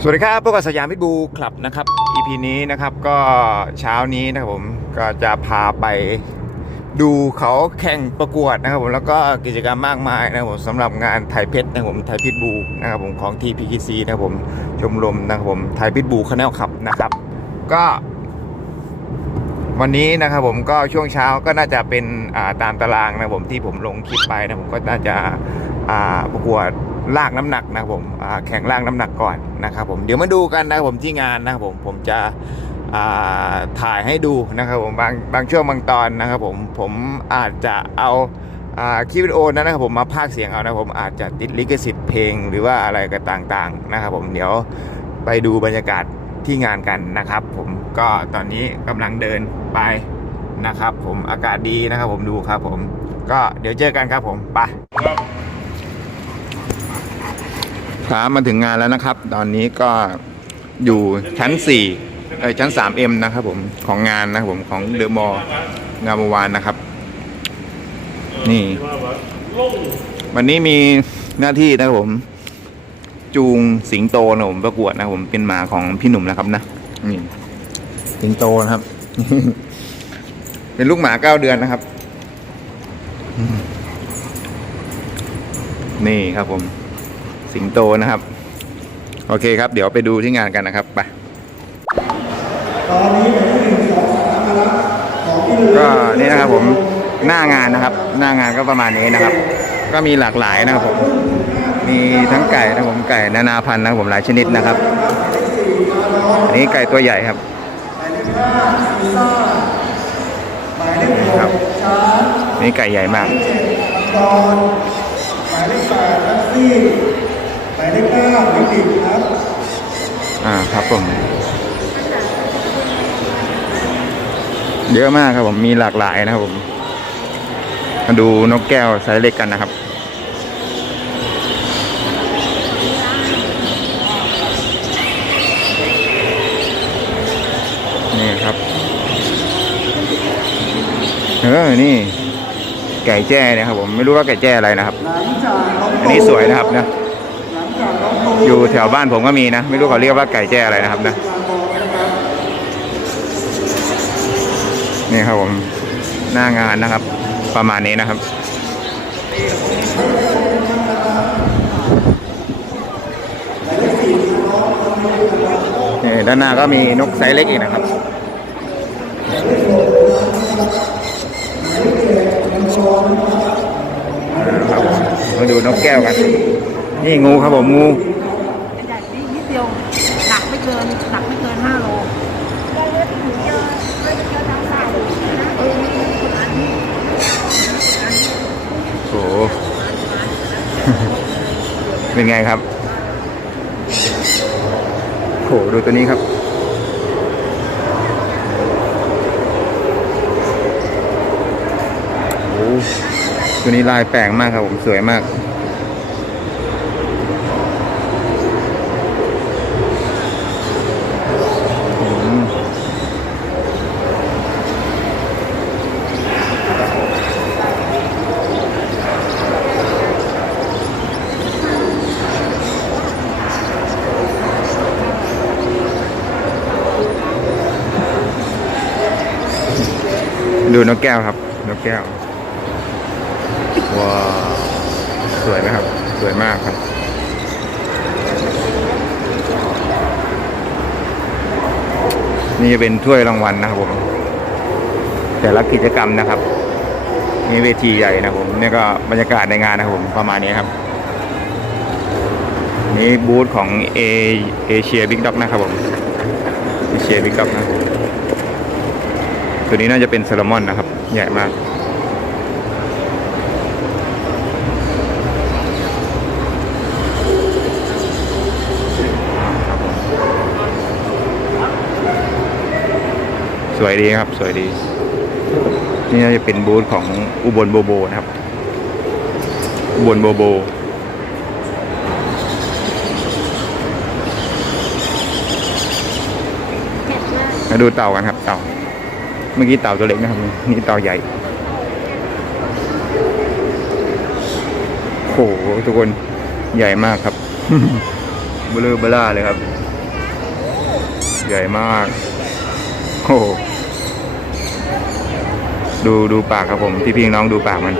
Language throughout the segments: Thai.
สวัสดีครับพวกบสยามพิบูคลับนะครับ EP นี้นะครับก็เช้านี้นะครับผมก็จะพาไปดูเขาแข่งประกวดนะครับผมแล้วก็กิจกรรมมากมายนะครับผมสำหรับงานไทยเพชรนะครับผมไทยพิทบูนะครับผมของ TPKC นะครับผมชมรมนะครับผมไทยพิทบูคาแนลขับนะครับ ก็ วันนี้นะครับผมก็ช่วงเช้าก็น่าจะเป็นาตามตารางนะครับผมที่ผมลงคลิปไปนะผมก็น่าจะาประกวด ลากน้ำหนักนะครับผมแข่งลากน้ำหนักก่อนนะครับผมเดี๋ยวมาดูกันนะครับผมที่งานนะครับผมผมจะถ่ายให้ดูนะครับผมบางบางช่วงบางตอนนะครับผมผมอาจจะเอาคลิปวิดีโอนั้นนะครับผมมาพากเสียงเอานะผมอาจจะติดลิขสิทธิ์เพลงหรือว่าอะไรก็ต่างๆนะครับผมเดี๋ยวไปดูบรรยากาศที่งานกันนะครับ ผมก็ตอนนี้กำลังเดินไปนะครับ ผมอากาศดีนะครับผมดูครับผมก็เดี๋ยวเจอกันครับผมไป ครับมาถึงงานแล้วนะครับ ตอนนี้ก็อยู่ชั้น4เอ้ชั้น 3M นะครับผมของงานนะครับผมของเดอะมอลงานเมื่อวานนะครับ นี่ วันนี้มีหน้าที่นะครับผม จูงสิงโตนะผมประกวดนะผมเป็นหมาของพี่หนุ่มนะครับนะนี่สิงโตนะครับ เป็นลูกหมาเก้าเดือนนะครับ นี่ครับผม สิงโตนะครับ โอเคครับ เดี๋ยวไปดูที่งานกันนะครับไปก็นี่นะครับผมหน้างานนะครับ หน้างานก็ประมาณนี้นะครับ ก็มีหลากหลายนะครับผมมีทั้งไก่นะครับผมไก่นานาพันธุ์นะครับผมหลายชนิดนะครับอันนี้ไก่ตัวใหญ่ครับนี่ครับนี่ไก่ใหญ่มากตอนหมายเลขแปดแท็กซี่หมายเลขเก้าวิกฤตครับ อ่าครับผม เยอะมากครับผมมีหลากหลายนะครับผม มาดูนกแก้วไซส์เล็กกันนะครับ นี่ครับ เออ นี่ ไก่แจ้เนะครับผมไม่รู้ว่าไก่แจ้อะไรนะครับหลังจากน้องอันนี้สวยนะครับนะหลังจากน้ อยู่แถวบ้านผมก็มีนะ ไม่รู้เขาเรียกว่าไก่แจ้อะไรนะครับนะ นี่ครับผมหน้างานนะครับ ประมาณนี้นะครับนี่ด้านหน้าก็มีนกไซส์เล็กอีกนะครับมาดูนกแก้วกัน นี่งูครับผมงู ใหญ่นิดนิดเดียว หนักไม่เกินหนักไม่เกินห้าโลโอ้โหเป็นไงครับโหดูตัวนี้ครับโอ้ตัวนี้ลายแปลกมากครับผมสวยมาก กแก้วครับนกแก้วว้าวสวยไหมครับ สวยมากครับ นี่จะเป็นถ้วยรางวัลนะครับผม แต่ละกิจกรรมนะครับมีเวทีใหญ่นะผมนี่ก็บรรยากาศในงานนะครับผมประมาณนี้ครับ นี่บูธของเอเอเชียบิ๊กด็อกนะครับผมเอเชียบิ๊กด็อกนะครับตัวนี้น่าจะเป็นแซลมอนนะครับ ใหญ่มาก สวยดีครับ สวยดี นี่น่าจะเป็นบูธของอุบลโบโบนะครับ อุบลโบโบมาดูเต่ากันครับเต่า เมื่อกี้เต่าตัวเล็กนะครับ นี่เต่าใหญ่โอ้โหทุกคนใหญ่มากครับเบลอเบล่าเลยครับ ใหญ่มากโอ้โหดูดูปากครับผมพี่พี่น้องดูปากมัน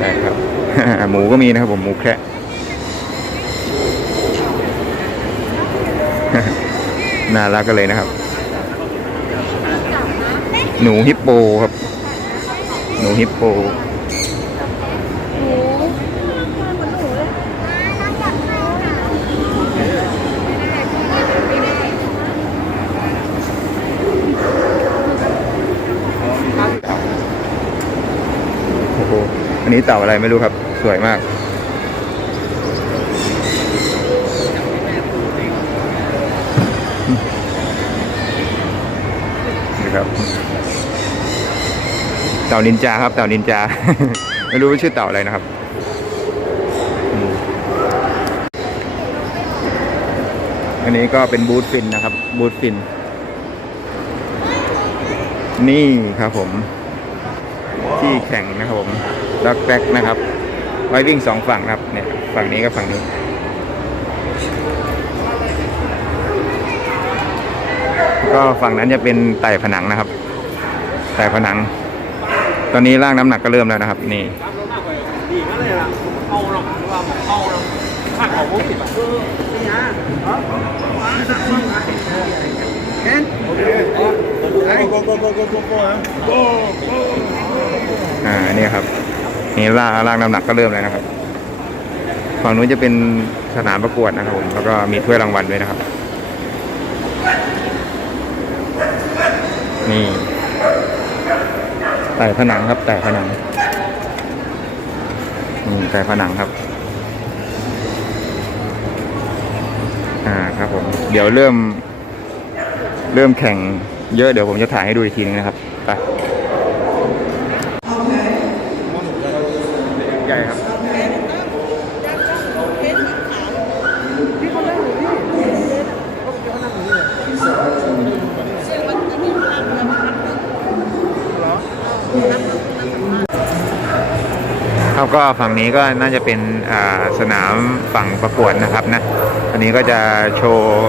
ได้ครับ หมูก็มีนะครับผมหมูแคะน่ารักกันเลยนะครับ หนูฮิปโปครับ หนูฮิปโปโอ้โหอันนี้เต่าอะไรไม่รู้ครับ สวยมาก นี่ครับ เต่านินจาครับ เต่านินจา ไม่รู้ว่าชื่อเต่าอะไรนะครับอันนี้ก็เป็นบูธฟินนะครับ บูธฟิน นี่ครับผม ที่แข่งนะครับผมล็อกแบ็กนะครับ ไว้วิ่งสองฝั่งนะครับเนี่ยฝั่งนี้กับฝั่งนี้ก็ฝั่งนั้นจะเป็นไต่ผนังนะครับ ไต่ผนัง ตอนนี้ร่างน้ำหนักก็เริ่มแล้วนะครับ นี่เลยอะเอาหรอกว่าเนี่ฮะเห็นโอเคโกโกโกโกโกโกโกอ่านี่ครับ นี่ร่างร่างน้ำหนักก็เริ่มแล้วนะครับฝั่งนู้นจะเป็นสนามประกวดนะครับผมแล้วก็มีถ้วยรางวัลด้วยนะครับ นี่ไต่ผนังครับไต่ผนังนี่ไต่ผนังครับอ่าครับผมเดี๋ยวเริ่ม เริ่มแข่งเยอะเดี๋ยวผมจะถ่ายให้ดูอีกทีนึงนะครับไปใหญ่ครับ ก็ฝั่งนี้ก็น่าจะเป็นสนามฝั่งประกวดนะครับนะ อันนี้ก็จะโชว์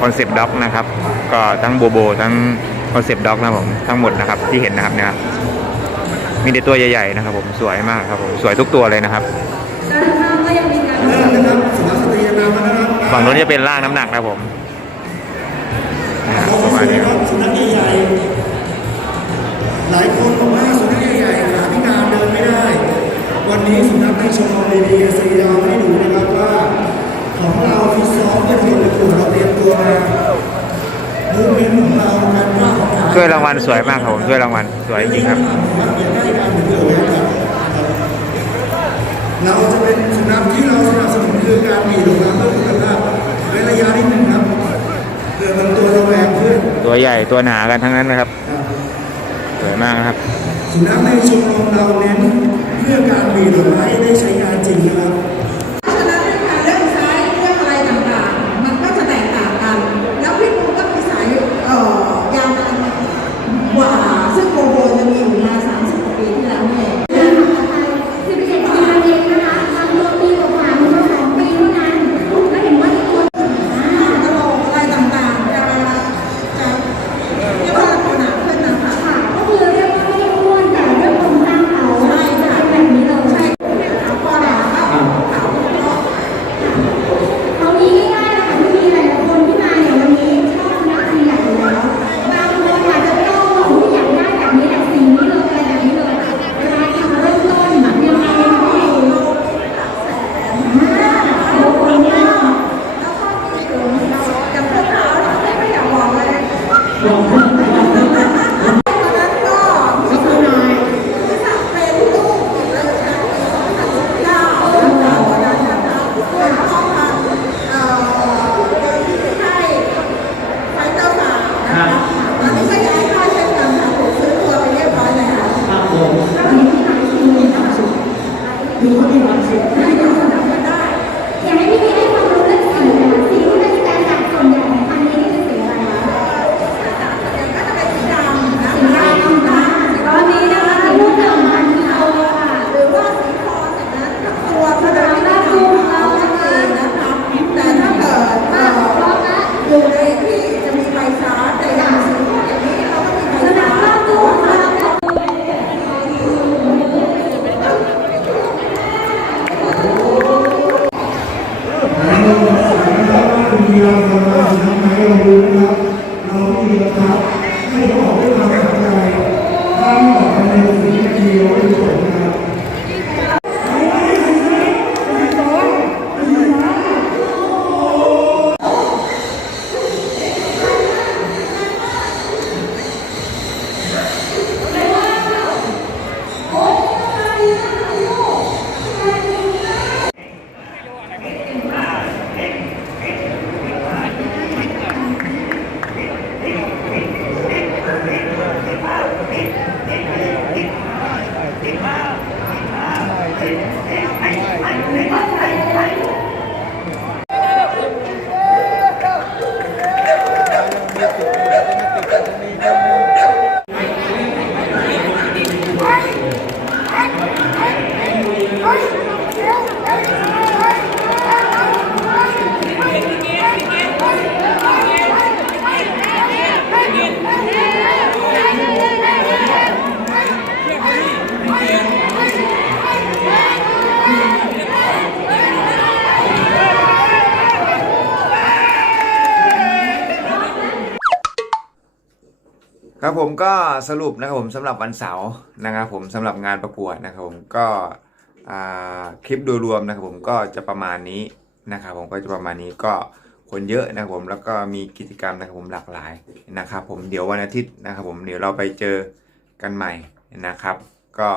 คอนเซปต์ด็อกนะครับ ก็ทั้งโบโบ ทั้งคอนเซปต์ด็อกนะผมทั้งหมดนะครับที่เห็นนะครับเนี่ยมีแต่ตัวใหญ่ๆนะครับผมสวยมากครับผมสวยทุกตัวเลยนะครับฝั่งนู้นจะเป็นล่างน้ำหนักนะผมประมาณนี้ วันนี้สุนัขในชมรม BBC เราให้ดูนะครับว่า ของเราที่ซ้อมเป็นคนประกวดเราเตรียมตัวมามูเมนต์ของเราการว่าของขาถ้วยรางวัลสวยมากครับผมถ้วยรางวัลสวยจริงๆครับ เราจะเป็นสุนัขที่เราสนับสนุนคือการมีดูแลเพื่อสุขภาพในระยะนิดหนึ่งครับเกิดบางตัวระแวงขึ้นตัวใหญ่ตัวหนากันทั้งนั้นนะครับสวยมากนะครับ สุนัขในชมรมเราเน้น เพื่อการมีหรือไม่ได้ใช้งานจริงนะครับ ครับผมก็สรุปนะครับผมสำหรับวันเสาร์นะครับผมสำหรับงานประกวดนะครับผมก็คลิปโดยรวมนะครับผมก็จะประมาณนี้นะครับผมก็จะประมาณนี้ก็คนเยอะนะครับผมแล้วก็มีกิจกรรมนะครับผมหลากหลายนะครับผมเดี๋ยววันอาทิตย์นะครับผมเดี๋ยวเราไปเจอกันใหม่นะครับ ก็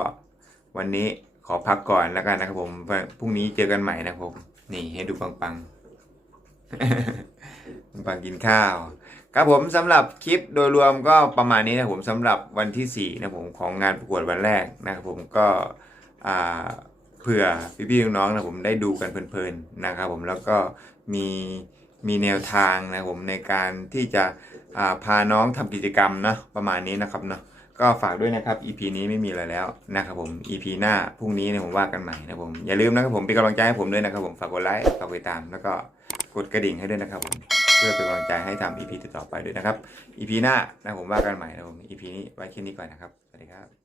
วันนี้ขอพักก่อนแล้วกันนะครับผมพรุ่งนี้เจอกันใหม่นะครับผมนี่ให้ดูปังๆปังกินข้าว ครับผมสำหรับคลิปโดยรวมก็ประมาณนี้นะผมสำหรับวันที่4นะผมของงานประกวดวันแรกนะครับผมก็เผื่อพี่ๆน้องๆนะผมได้ดูกันเพลินๆนะครับผมแล้วก็มีมีแนวทางนะผมในการที่จะาพาน้องทำกิจกรรมนะประมาณนี้นะครับเนาะก็ฝากด้วยนะครับ EP นี้ไม่มีอะไรแล้วนะครับผม EP หน้าพรุ่งนี้เนี่ยผมว่ากันใหม่นะผมอย่าลืมนะครับผมเป็นกำลังใจให้ผมด้วยนะครับผมฝากกดไลค์ฝากกดติดตาม แล้วก็กดกระดิ่งให้ด้วยนะครับผม เพื่อเป็นกำลังใจให้ทำ EP ต่อๆไปด้วยนะครับ EP หน้านะผมว่ากันใหม่นะผม EP นี้ไว้แค่นี้ก่อนนะครับ สวัสดีครับ